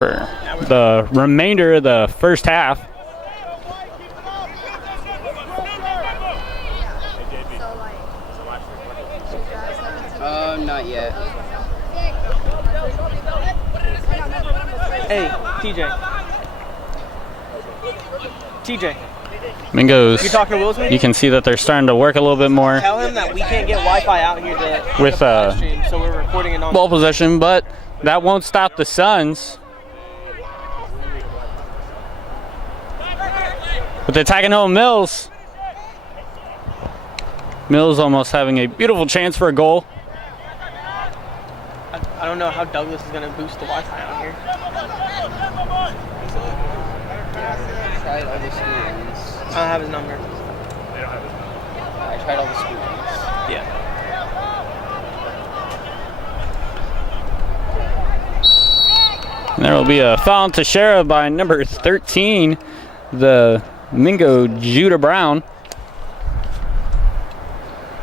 for the remainder of the first half. Not yet. Hey, TJ. Mingos, You talking to Wilson? you can see that they're starting to work a little bit more Tell him that we can't get Wi-Fi out here to with live stream, so we're recording it on. ball possession, but that won't stop the Suns. With the attacking home Mills. Mills almost having a beautiful chance for a goal. I don't know how Douglas is going to boost the Wi-Fi out here. Tried all the screens. I don't have his number. I tried all the screens. Yeah. And there will be a foul on Teixeira by number 13, the Mingo Judah Brown.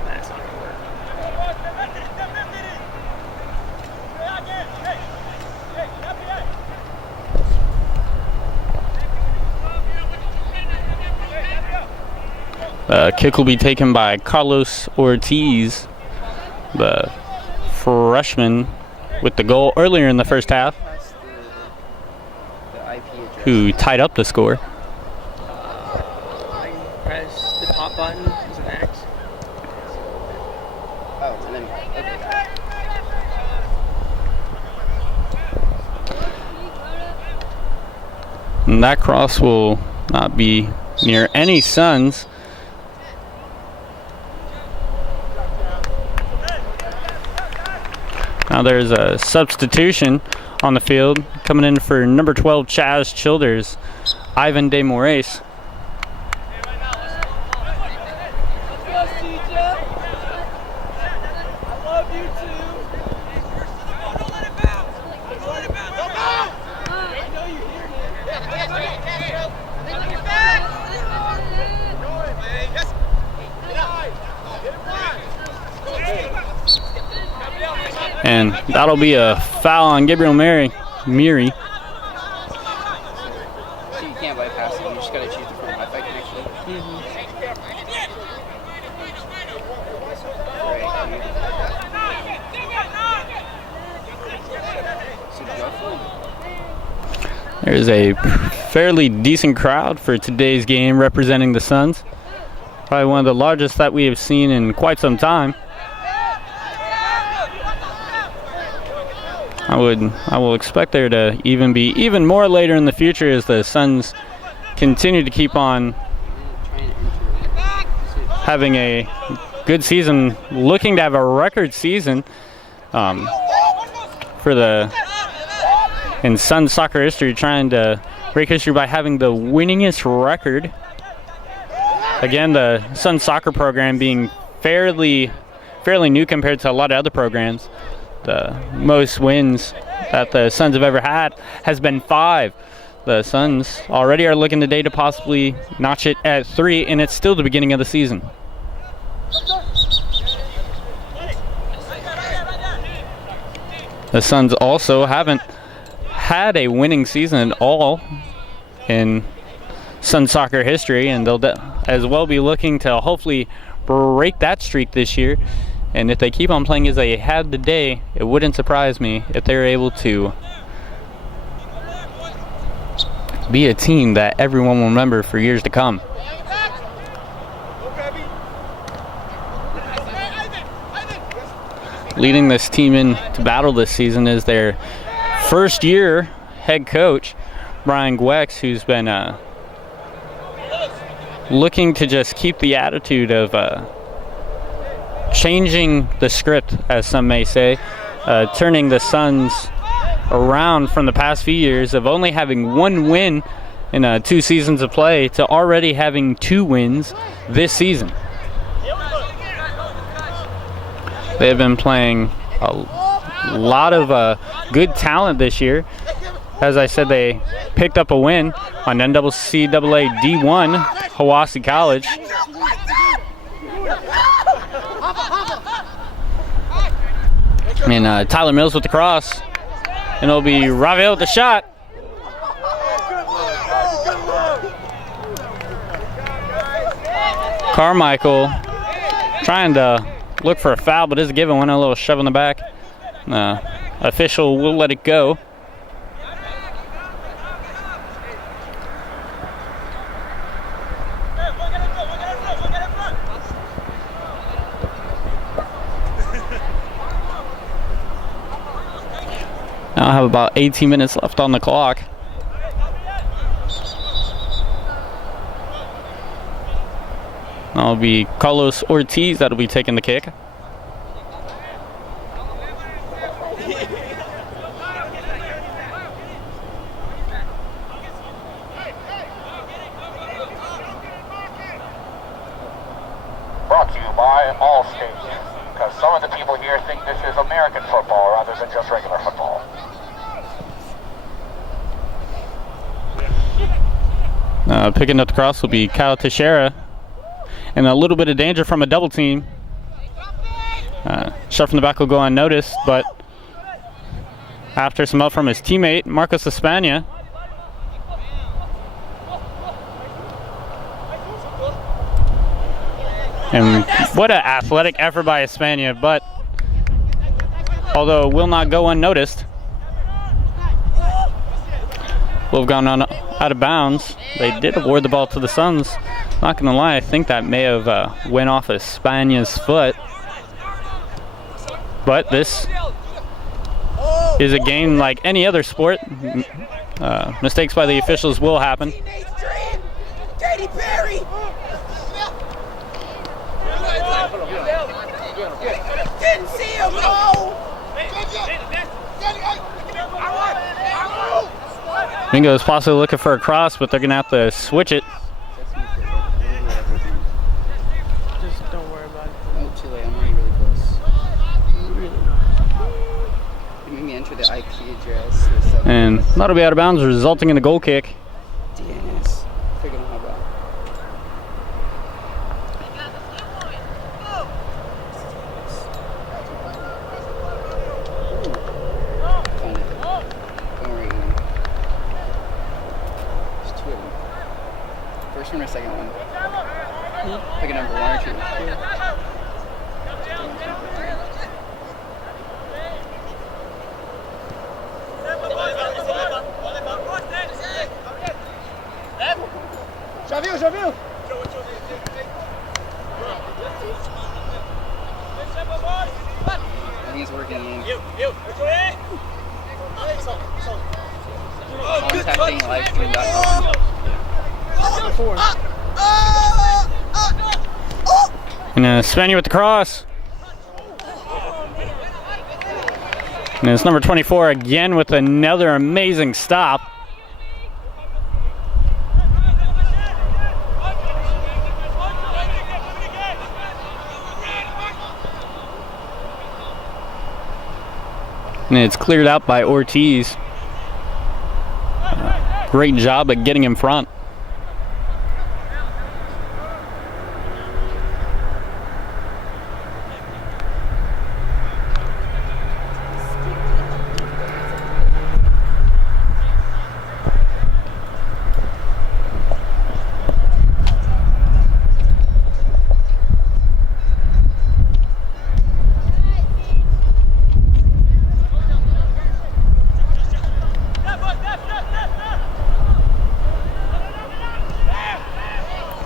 That's not going to work. Kick will be taken by Carlos Ortiz, the freshman with the goal earlier in the first half, The IP address. who tied up the score. Press the top button is an X. Oh, and then okay. And that cross will not be near any Suns. Now there's a substitution on the field coming in for number 12 Chaz Childers, Ivan De Moraes. And that'll be a foul on Gabriel Miri. So you can't bypass it. You just gotta choose the front Wi-Fi connection. There's a fairly decent crowd for today's game representing the Suns. Probably one of the largest that we have seen in quite some time. I will expect there to even be even more later in the future as the Suns continue to keep on having a good season, looking to have a record season in Suns soccer history, trying to break history by having the winningest record. Again, the Suns soccer program being fairly new compared to a lot of other programs. The most wins that the Suns have ever had has been 5. The Suns already are looking today to possibly notch it at 3, and it's still the beginning of the season. The Suns also haven't had a winning season at all in Sun soccer history, and they'll as well be looking to hopefully break that streak this year. And if they keep on playing as they have today, it wouldn't surprise me if they're able to be a team that everyone will remember for years to come. Leading this team into battle this season is their first-year head coach, Brian Gwex, who's been looking to just keep the attitude of changing the script, as some may say, turning the Suns around from the past few years of only having 1 win in 2 seasons of play to already having 2 wins this season. They have been playing a lot of good talent this year. As I said, they picked up a win on NCAA D1 Hiwassee College. And Tyler Mills with the cross. And it'll be Ravel with the shot. Carmichael trying to look for a foul, but is given one, a little shove in the back. Official will let it go. Now I have about 18 minutes left on the clock. That'll be Carlos Ortiz that'll be taking the kick. Brought to you by Allstate, because some of the people here think this is American football rather than just regular football. Picking up the cross will be Kyle Teixeira. And a little bit of danger from a double team. Shot from the back will go unnoticed, but after some help from his teammate, Marcos Espana. And what an athletic effort by Espana, but although it will not go unnoticed, will have gone on out of bounds. They did award the ball to the Suns. Not gonna lie, I think that may have went off Espana's foot. But this is a game like any other sport. Mistakes by the officials will happen. Didn't see him, bro. Mingo is possibly looking for a cross, but they're gonna have to switch it. Just don't worry about it. Oh, too late. I'm already really close. You made me enter the IP address. And that'll be out of bounds, resulting in a goal kick. DNS. Figured out how about. Found it. Don't worry, Ian. There's two of them. First one or second one? Pick a number, one or two. Já viu? I think it's working, Ian. Contacting livestream.com. And Espana with the cross. And it's number 24 again with another amazing stop. And it's cleared out by Ortiz. Great job at getting in front.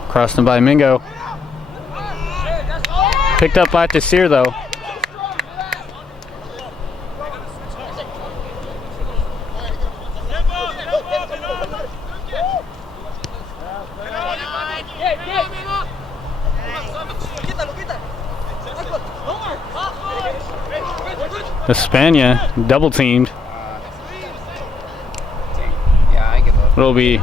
Crossed him by Mingo. Picked up by Teixeira though. Espana double teamed. Yeah, I give up. It'll be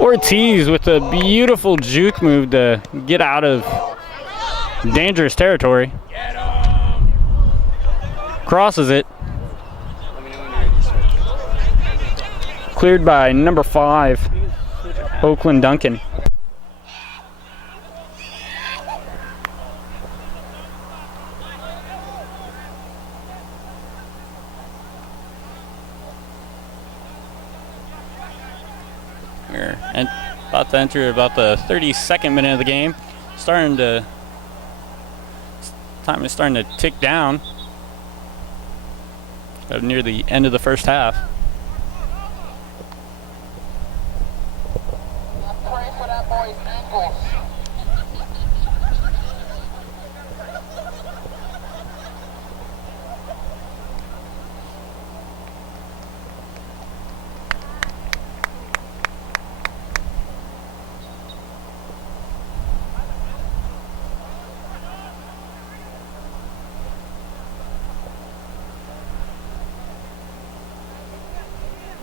Ortiz with a beautiful juke move to get out of dangerous territory. Crosses it. Let me know when you're ready to switch. Cleared by number 5, Oakland Duncan. We're about to enter about the 32nd minute of the game. Time is starting to tick down. Near the end of the first half. Pray for that boy's ankles.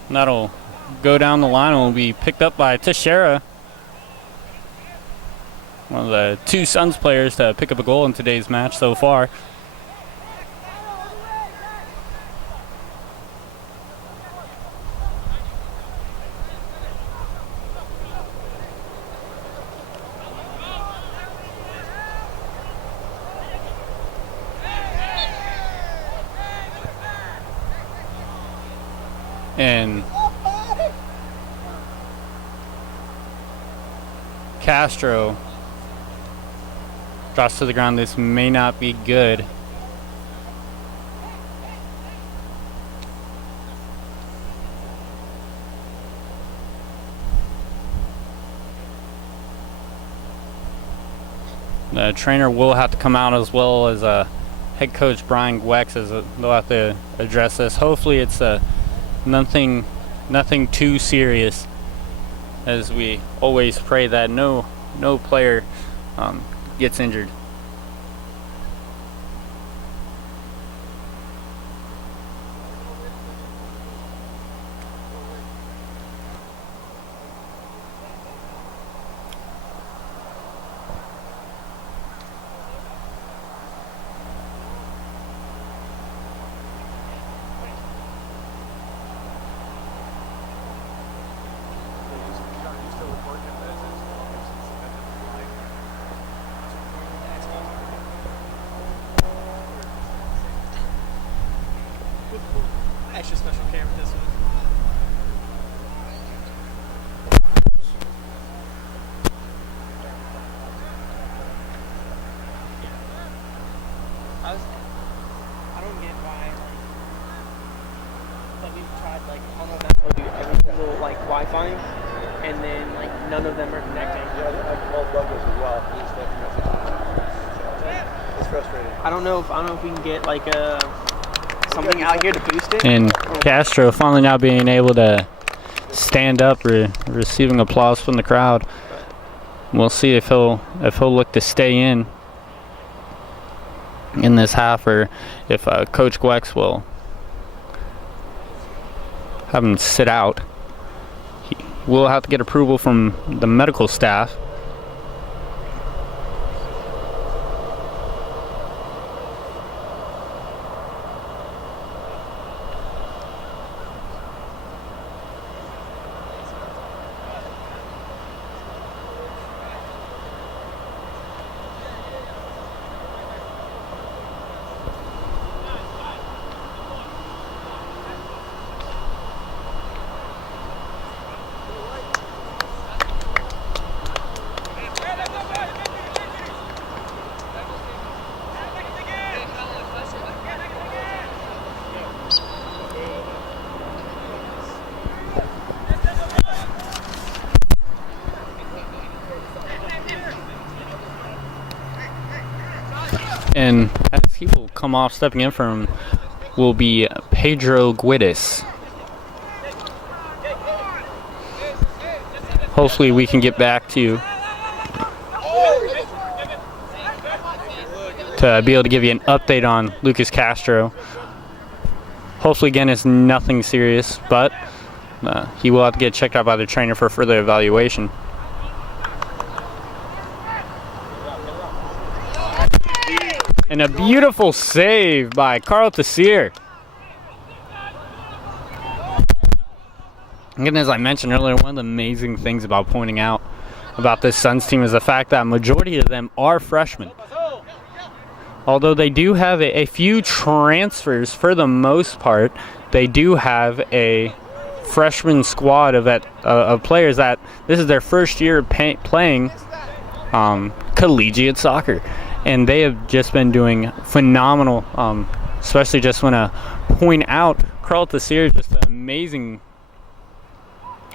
That'll go down the line and will be picked up by Teixeira, one of the two Suns players to pick up a goal in today's match so far. And Castro drops to the ground. This may not be good. The trainer will have to come out, as well as head coach Brian Gwex, as they'll have to address this. Hopefully it's nothing too serious, as we always pray that no player gets injured. Extra special care with this one. I don't get why, but we've tried on the map every single Wi-Fi, and then none of them are connecting. Yeah, I called Douglas as well. He's left a message. It's frustrating. I don't know if we can get something out here to boost it. And Castro finally now being able to stand up, receiving applause from the crowd. We'll see if he'll look to stay in this half, or if Coach Gwex will have him sit out. He will have to get approval from the medical staff. And as he will come off, stepping in for him will be Pedro Guides. Hopefully we can get back to be able to give you an update on Lucas Castro. Hopefully, again, it's nothing serious, but he will have to get checked out by the trainer for further evaluation. And a beautiful save by Carl Tessier. Again, as I mentioned earlier, one of the amazing things about pointing out about this Suns team is the fact that a majority of them are freshmen. Although they do have a few transfers, for the most part, they do have a freshman squad of players that this is their first year playing collegiate soccer, and they have just been doing phenomenal. Especially just want to point out Carl Tessier, just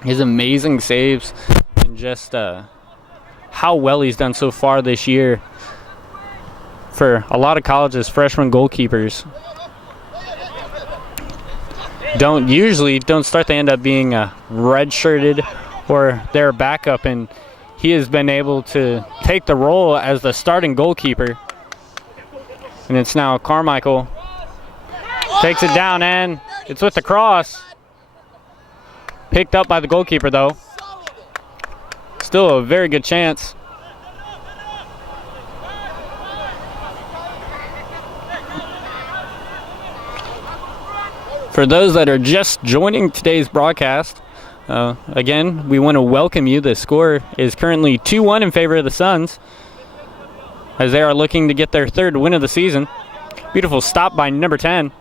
his amazing saves, and just how well he's done so far this year. For a lot of colleges, freshman goalkeepers don't start, they end up being redshirted or they're a backup, and he has been able to take the role as the starting goalkeeper. And it's now Carmichael takes it down, and it's with the cross. Picked up by the goalkeeper though. Still a very good chance. For those that are just joining today's broadcast, again, we want to welcome you. The score is currently 2-1 in favor of the Suns, as they are looking to get their third win of the season. Beautiful stop by number 10.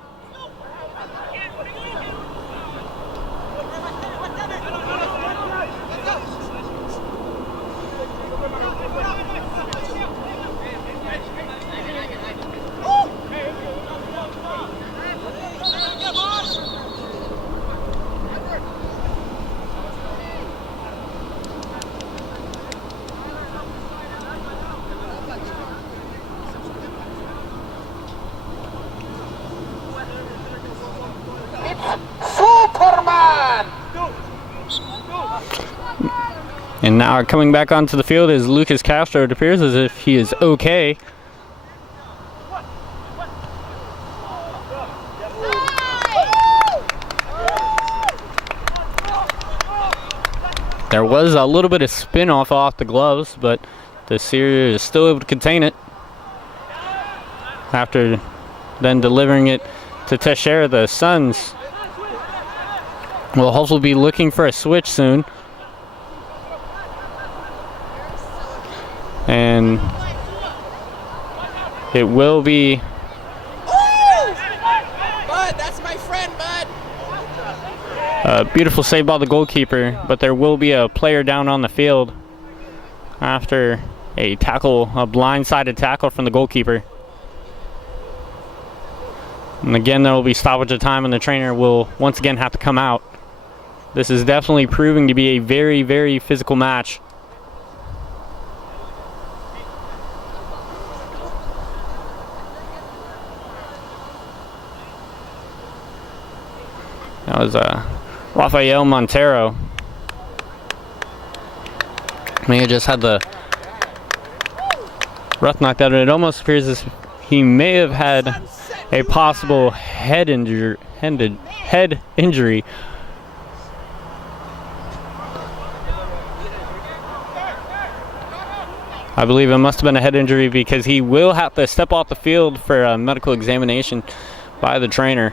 And now coming back onto the field is Lucas Castro. It appears as if he is okay. There was a little bit of spin off the gloves, but the Syria is still able to contain it. After then delivering it to Teixeira, the Suns will hopefully be looking for a switch soon. And it will be. Bud, that's my friend, Bud. A beautiful save by the goalkeeper, but there will be a player down on the field after a blindsided tackle from the goalkeeper. And again, there will be stoppage of time, and the trainer will once again have to come out. This is definitely proving to be a very, very physical match. That was Rafael Montero. May have just had the rough knocked out, and it almost appears as if he may have had a possible head injury. I believe it must have been a head injury, because he will have to step off the field for a medical examination by the trainer.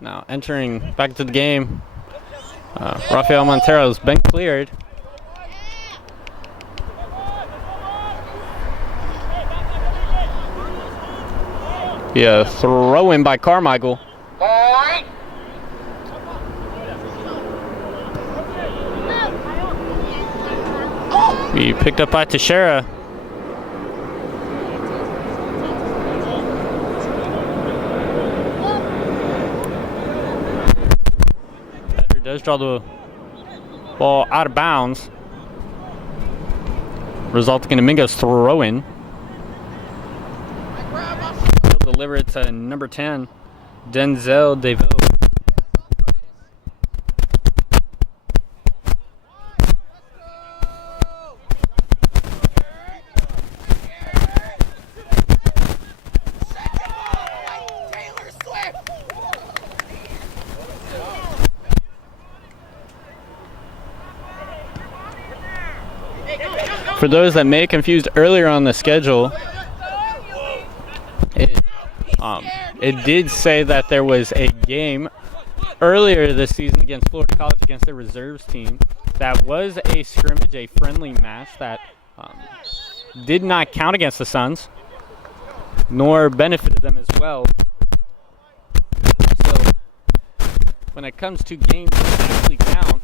Now entering back into the game, Rafael Montero's been cleared. Yeah, throw in by Carmichael. He picked up by Teixeira. Does draw the ball out of bounds, resulting in a Mingo's throw-in. He'll deliver it to number 10, Denzel Devoe. For those that may have confused earlier on the schedule, it did say that there was a game earlier this season against Florida College against their reserves team. That was a scrimmage, a friendly match that did not count against the Suns, nor benefited them as well. So when it comes to games that actually count,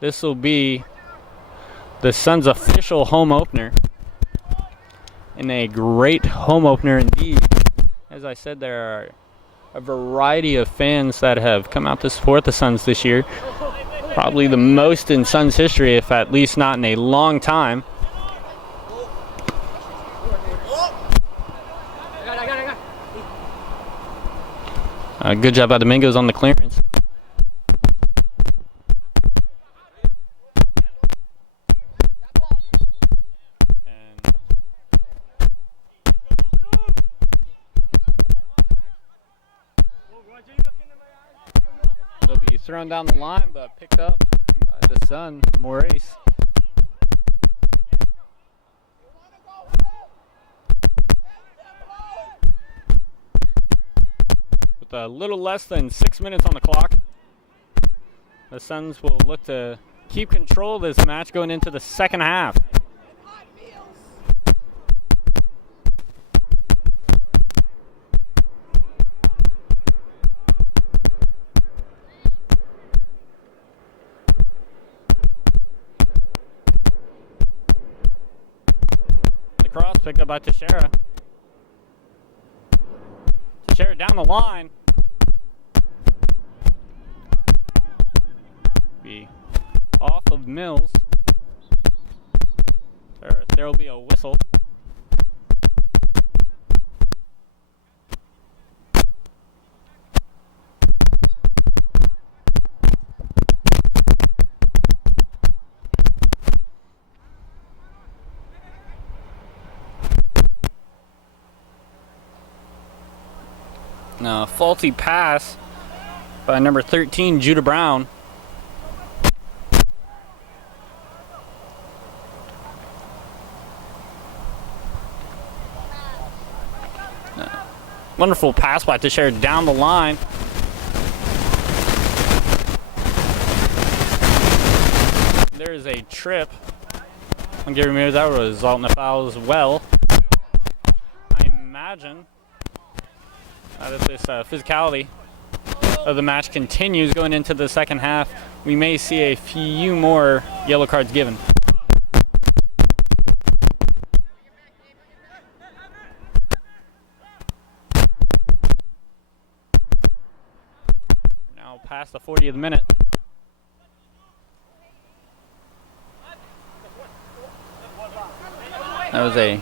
this will be the Suns' official home opener, and a great home opener indeed. As I said, there are a variety of fans that have come out to support the Suns this year. Probably the most in Suns history, if at least not in a long time. Good job by Domingos on the clearance. They'll be thrown down the line, but picked up by the Sun, Moraes. With a little less than 6 minutes on the clock, the Suns will look to keep control of this match going into the second half. The cross picked up by Teixeira. Teixeira down the line. Be off of Mills. There will be a whistle. Now, faulty pass by number 13, Judah Brown. Wonderful pass by Teixeira down the line. There is a trip on Gary Ramirez. That will result in a foul as well. I imagine that if this physicality of the match continues going into the second half, we may see a few more yellow cards given. Now past the 40th minute. That was a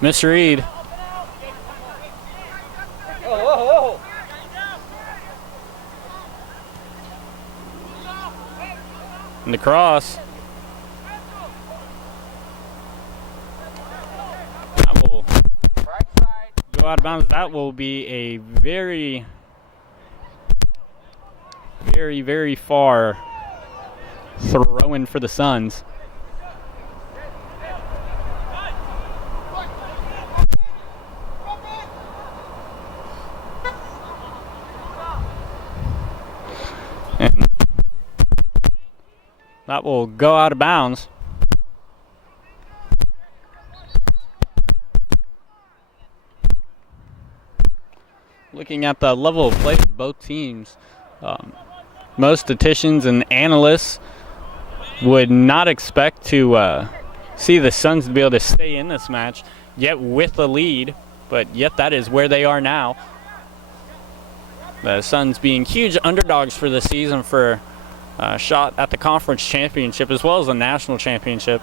misread. And the cross. That will go out of bounds. That will be a very, very, very far throw-in for the Suns. And that will go out of bounds. Looking at the level of play of both teams, most statisticians and analysts would not expect to see the Suns be able to stay in this match, yet with the lead, but yet that is where they are now. The Suns being huge underdogs for the season for a shot at the conference championship as well as the national championship.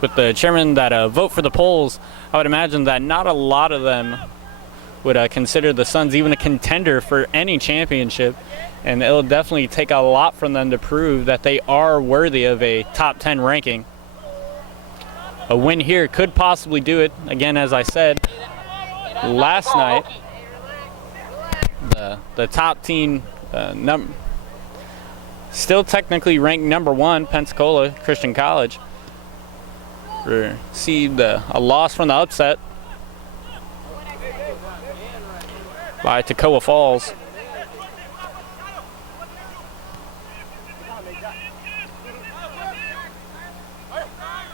With the chairman that vote for the polls, I would imagine that not a lot of them would consider the Suns even a contender for any championship, and it'll definitely take a lot from them to prove that they are worthy of a top 10 ranking. A win here could possibly do it. Again, as I said last night, the top team, still technically ranked #1, Pensacola Christian College, received a loss from the upset by Toccoa Falls.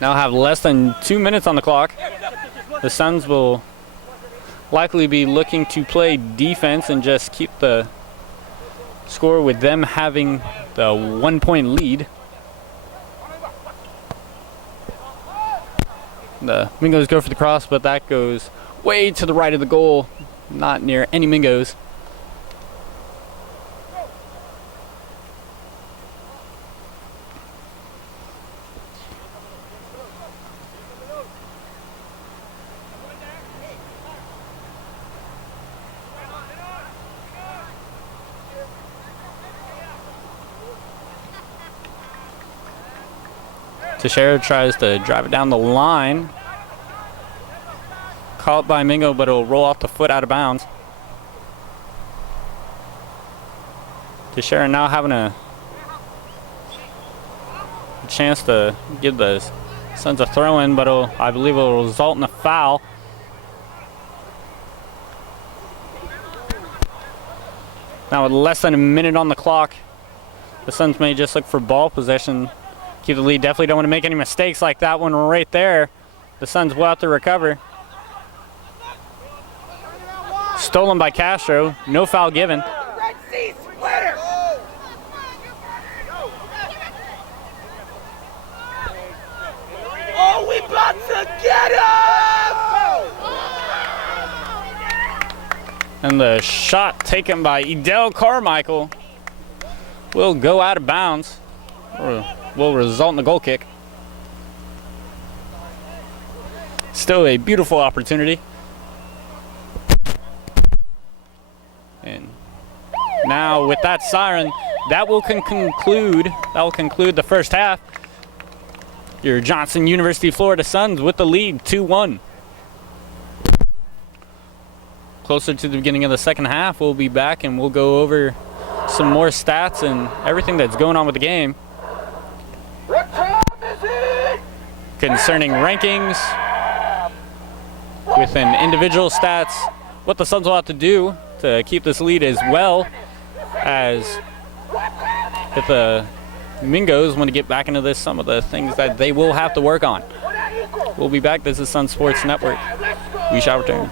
Now have less than 2 minutes on the clock. The Suns will likely be looking to play defense and just keep the score with them having the 1-point lead. The Mingos go for the cross, but that goes way to the right of the goal, not near any Mingos. Teixeira tries to drive it down the line. Caught by Mingo, but it'll roll off the foot out of bounds. Teixeira now having a chance to give the Suns a throw in, but I believe it will result in a foul. Now with less than a minute on the clock, the Suns may just look for ball possession. Keep the lead. Definitely don't want to make any mistakes like that one right there. The Suns will have to recover. Stolen by Castro. No foul given. Red Sea splitter! Oh, we about to get him! And the shot taken by Edel Carmichael will go out of bounds. Or will result in a goal kick. Still a beautiful opportunity. And now with that siren, that will conclude the first half. Your Johnson University Florida Suns with the lead 2-1. Closer to the beginning of the second half, we'll be back and we'll go over some more stats and everything that's going on with the game. What time is it? Concerning rankings, within individual stats, what the Suns will have to do to keep this lead, as well as if the Mingos want to get back into this, some of the things that they will have to work on. We'll be back. This is Sun Sports Network. We shall return.